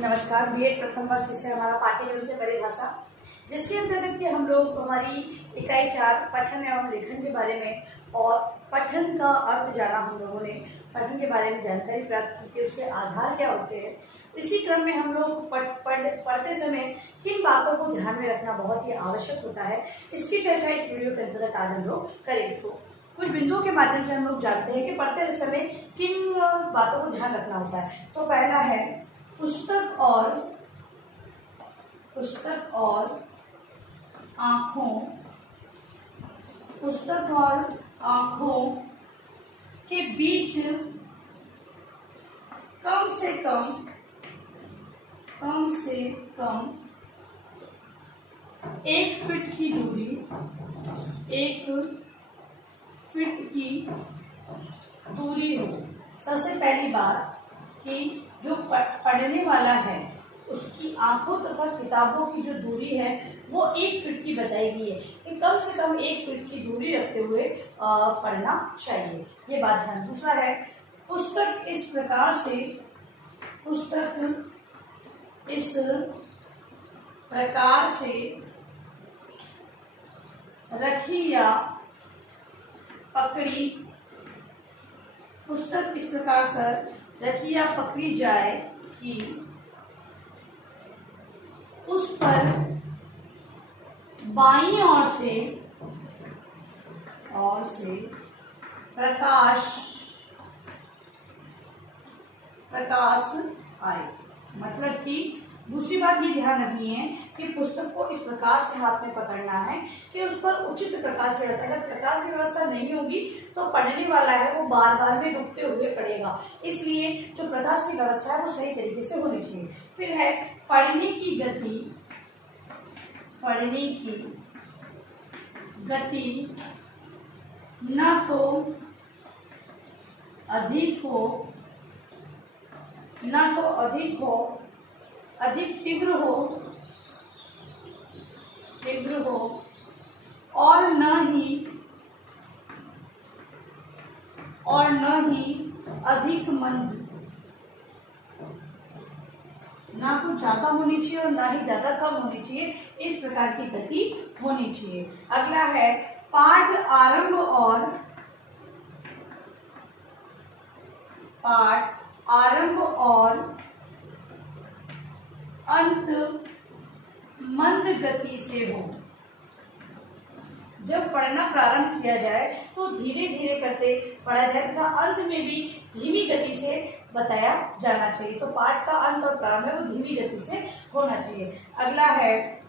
नमस्कार। बीएड प्रथम वर्ष विषय हमारा पाठ्यक्रम से बड़ी भाषा, जिसके अंतर्गत हम लोग हमारी इकाई 4 पठन एवं लेखन के बारे में और पठन का अर्थ जाना। हम लोगों ने पठन के बारे में जानकारी प्राप्त की कि उसके आधार क्या होते हैं। इसी क्रम में हम लोग पढ़ते समय किन बातों को ध्यान में रखना बहुत ही आवश्यक होता है, इसकी चर्चा इस वीडियो के अंतर्गत आज हम लोग करेंगे। तो कुछ बिंदुओं के माध्यम से हम लोग जानते हैं कि पढ़ते समय किन बातों को ध्यान रखना होता है। तो पहला है पुस्तक और आँखों के बीच कम से कम 1 फीट की दूरी, 1 फीट की दूरी हो। सबसे पहली बात कि जो पढ़ने वाला है उसकी आंखों तथा किताबों की जो दूरी है वो 1 फीट की बताई गई है कि कम से कम 1 फीट की दूरी रखते हुए पढ़ना चाहिए। ये बात ध्यान। दूसरा है पुस्तक इस प्रकार से रखी या पकड़ी, पुस्तक इस प्रकार से रखी या पकड़ी जाए कि उस पर बाईं ओर से प्रकाश आए। मतलब कि दूसरी बात ये ध्यान रखनी है कि पुस्तक को इस प्रकार से हाथ में पकड़ना है कि उस पर उचित प्रकाश व्यवस्था। अगर प्रकाश की व्यवस्था नहीं होगी तो पढ़ने वाला है वो बार बार में रुकते हुए पढ़ेगा। इसलिए जो प्रकाश की व्यवस्था है वो सही तरीके से होनी चाहिए। फिर है पढ़ने की गति न तो अधिक तीव्र हो और न ही अधिक मंद। ना तो ज्यादा होनी चाहिए और ना ही ज्यादा कम होनी चाहिए, इस प्रकार की गति होनी चाहिए। अगला है पाठ आरंभ और अंत मंद गति से हो। जब पढ़ना प्रारंभ किया जाए तो धीरे धीरे करते पढ़ा जाए तथा अंत में भी धीमी गति से बताया जाना चाहिए। तो पाठ का अंत और प्रारंभ है वो धीमी गति से होना चाहिए। अगला है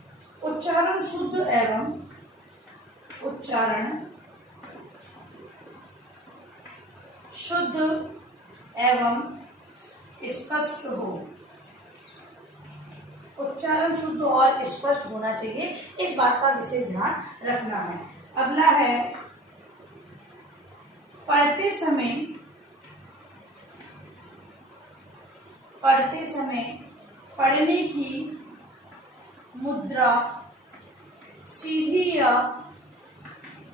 उच्चारण शुद्ध एवं स्पष्ट हो। उच्चारण शुद्ध और स्पष्ट होना चाहिए, इस बात का विशेष ध्यान रखना है। अगला है पढ़ते समय पढ़ने की मुद्रा सीधी या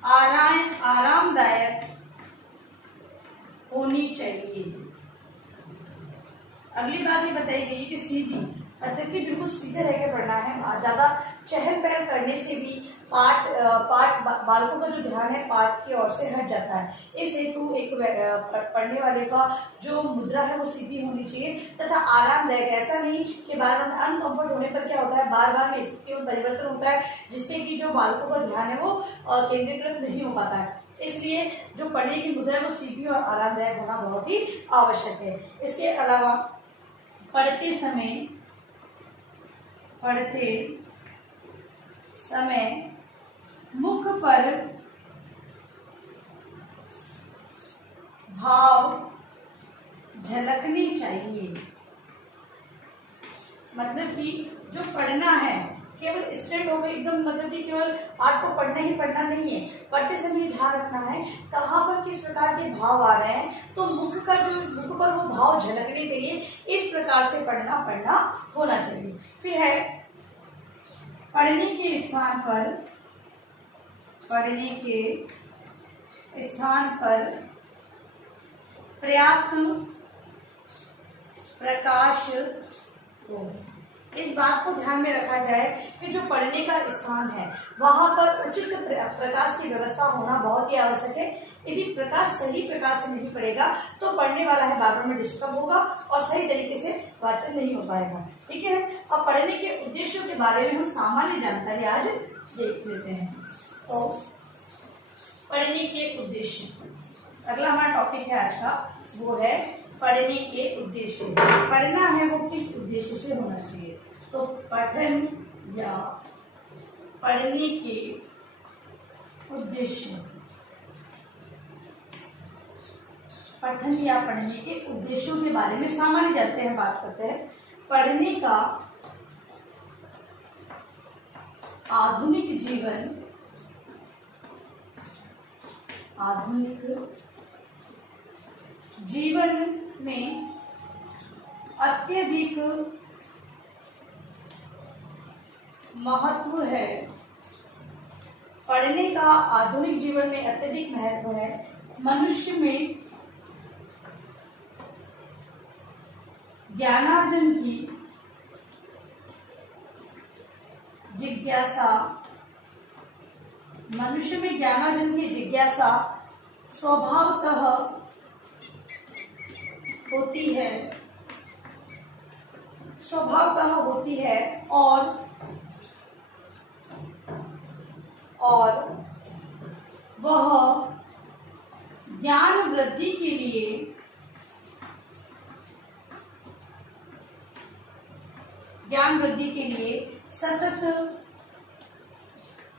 आरामदायक होनी चाहिए। अगली बात ये बताई गई कि सीधी, मतलब कि बिल्कुल सीधे रह के पढ़ना है। ज्यादा चहल पहल करने से भी बालकों का जो ध्यान है पाठ की ओर से हट जाता है। इस हेतु एक पढ़ने वाले का जो मुद्रा है वो सीधी होनी चाहिए तथा आरामदायक। ऐसा नहीं कि बार बार अनकंफर्ट होने पर क्या होता है, बार बार में स्थिति में परिवर्तन होता है, जिससे कि जो बालकों का ध्यान है वो केंद्रीकृत नहीं हो पाता है। इसलिए जो पढ़ने की मुद्रा है वो सीधी और आरामदायक होना बहुत ही आवश्यक है। इसके अलावा पढ़ते समय मुख पर भाव झलकनी चाहिए। मतलब कि जो पढ़ना है केवल स्ट्रेट हो गई एकदम, मतलब कि केवल पाठ को पढ़ना ही पढ़ना नहीं है। पढ़ते समय ध्यान रखना है कहाँ पर किस प्रकार के भाव आ रहे हैं, तो मुख पर वो भाव झलकने चाहिए। इस प्रकार से पढ़ना होना चाहिए। फिर है पढ़ने के स्थान पर पर्याप्त प्रकाश तो इस बात को ध्यान में रखा जाए कि जो पढ़ने का स्थान है वहां पर उचित प्रकाश की व्यवस्था होना बहुत ही आवश्यक है। यदि प्रकाश सही प्रकार से नहीं पड़ेगा तो पढ़ने वाला है बार बार में डिस्टर्ब होगा और सही तरीके से वाचन नहीं हो पाएगा। ठीक है, अब पढ़ने के उद्देश्यों के बारे में हम सामान्य जानकारी आज देख लेते हैं। तो पढ़ने के उद्देश्य, अगला हमारा टॉपिक है आज का, वो है पढ़ने के उद्देश्य। पढ़ना है वो किस उद्देश्य से होना चाहिए? तो पठन या पढ़ने के उद्देश्य, पठन या पढ़ने के उद्देश्यों के बारे में सामान्य जानते हैं, बात करते हैं। पढ़ने का आधुनिक जीवन, आधुनिक जीवन में अत्यधिक महत्व है। पढ़ने का आधुनिक जीवन में अत्यधिक महत्व है। मनुष्य में ज्ञानार्जन की जिज्ञासा, मनुष्य में ज्ञानार्जन की जिज्ञासा स्वभावतः होती है, स्वभावतः होती है और वह ज्ञान वृद्धि के लिए सतत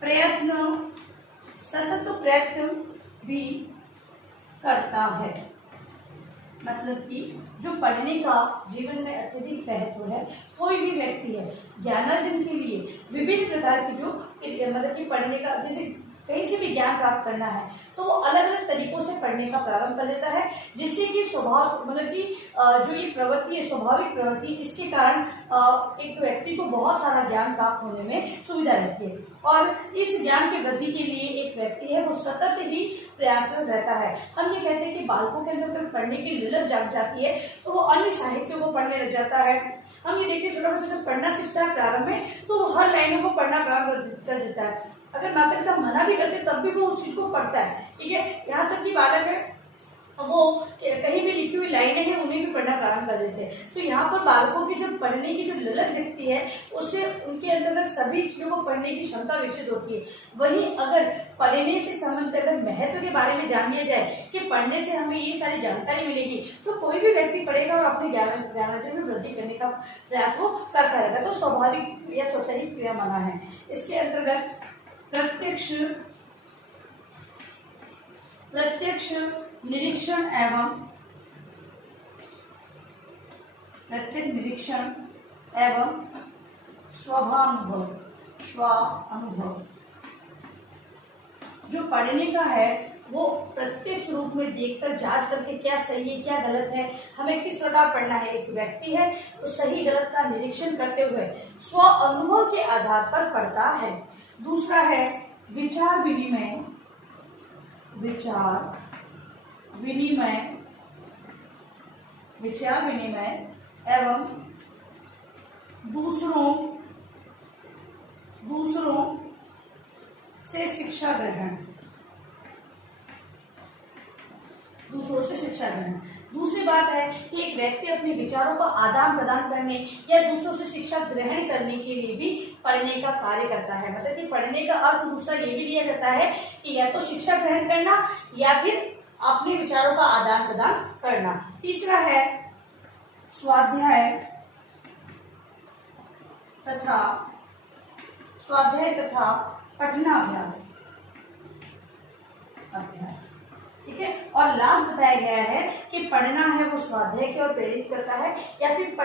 प्रयत्न भी करता है। मतलब कि जो पढ़ने का जीवन में अत्यधिक महत्व है, कोई भी व्यक्ति है ज्ञानार्जन के लिए विभिन्न प्रकार की जो मतलब कि पढ़ने का, जैसे कहीं से भी ज्ञान प्राप्त करना है तो वो अलग अलग तरीकों से पढ़ने का प्रारंभ कर देता है, जिससे कि स्वभाव मतलब कि जो ये प्रवृत्ति है, स्वाभाविक प्रवृत्ति, इसके कारण एक व्यक्ति को बहुत सारा ज्ञान प्राप्त होने में सुविधा रहती है। और इस ज्ञान की वृद्धि के लिए एक व्यक्ति है वो सतत ही प्रयासरत रहता है। हम ये कहते हैं कि बालकों के अंदर जब पढ़ने की ललक जाग जाती है तो वो अन्य साहित्यों को पढ़ने लग जाता है। हम ये देखते हैं छोटा बच्चा जब पढ़ना सीखता है प्रारंभ में तो वो हर लाइनों को पढ़ना प्रारंभ कर देता है। अगर माता पिता मना भी करते तब भी वो उस चीज को पढ़ता है। ठीक है, यहाँ तक कि बालक है वो कहीं भी लिखी हुई लाइनें हैं उन्हें भी पढ़ना प्रारंभ कर देते हैं। तो यहाँ पर बालकों की जब पढ़ने की जो ललक जगती है उससे उनके अंदर सभी चीजों को पढ़ने की क्षमता विकसित होती है। वहीं अगर पढ़ने से संबंधित अगर महत्व के बारे में जान लिया जाए कि पढ़ने से हमें ये सारी जानकारी मिलेगी तो कोई भी व्यक्ति पढ़ेगा और अपने ज्ञानार्जन में वृद्धि करने का प्रयास वो करता रहेगा। तो स्वाभाविक या स्वतः ही क्रिया माना है। इसके अंतर्गत प्रत्यक्ष निरीक्षण एवं स्वानुभव, जो पढ़ने का है वो प्रत्यक्ष रूप में देखकर जांच करके क्या सही है क्या गलत है, हमें किस प्रकार पढ़ना है। एक व्यक्ति है तो सही गलत का निरीक्षण करते हुए स्व अनुभव के आधार पर पढ़ता है। दूसरा है विचार विनिमय एवं दूसरों से शिक्षा ग्रहण। दूसरी बात है कि एक व्यक्ति अपने विचारों का आदान प्रदान करने या दूसरों से शिक्षा ग्रहण करने के लिए भी पढ़ने का कार्य करता है। मतलब कि पढ़ने का अर्थ दूसरा ये भी लिया जाता है कि या तो शिक्षा ग्रहण करना या फिर अपने विचारों का आदान प्रदान करना। तीसरा है स्वाध्याय तथा पठनाभ्यास। ठीक है, और लास्ट बताया गया है कि पढ़ना है वो स्वाध्याय की ओर प्रेरित करता है या फिर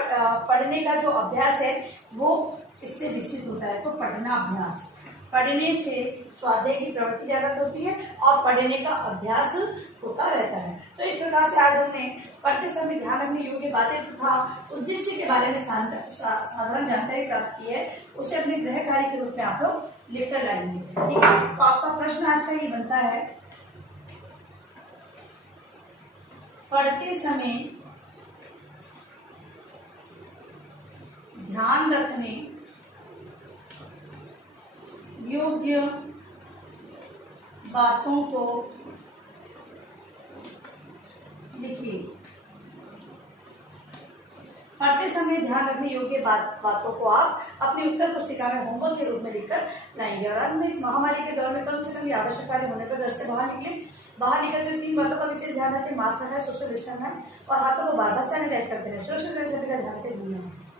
पढ़ने का जो अभ्यास है वो इससे विकसित होता है। तो पठनाभ्यास, पढ़ने से स्वाध्याय की प्रवृत्ति जागृत होती है और पढ़ने का अभ्यास होता रहता है। तो इस प्रकार से आज हमने पढ़ते समय ध्यान रखने योग्य बातें तथा उद्देश्य के बारे में साधारण जानकारी प्राप्त की है, उसे अपने गृह कार्य के रूप में आप लोग लेकर लाएंगे। ठीक है, तो आपका प्रश्न आज का ये बनता है, पढ़ते समय ध्यान रखने योग्य बातों को लिखिए। पढ़ते समय ध्यान रखने योग्य बातों को आप अपनी उत्तर पुस्तिका में होमवर्क के रूप में लिखकर लाएंगे। और अंत में इस महामारी के दौर में कम से कम ये आवश्यक कार्य होने पर घर से बाहर निकले। बाहर निकलते हुए 3 बातों का विशेष ध्यान रखें। मास्क लगाएं, सोशल डिस्टेंस बनाएं और हाथों को बार बार सैनिटाइज करते रहें। सुरक्षित रहें, सभी का ध्यान रखें। धन्यवाद।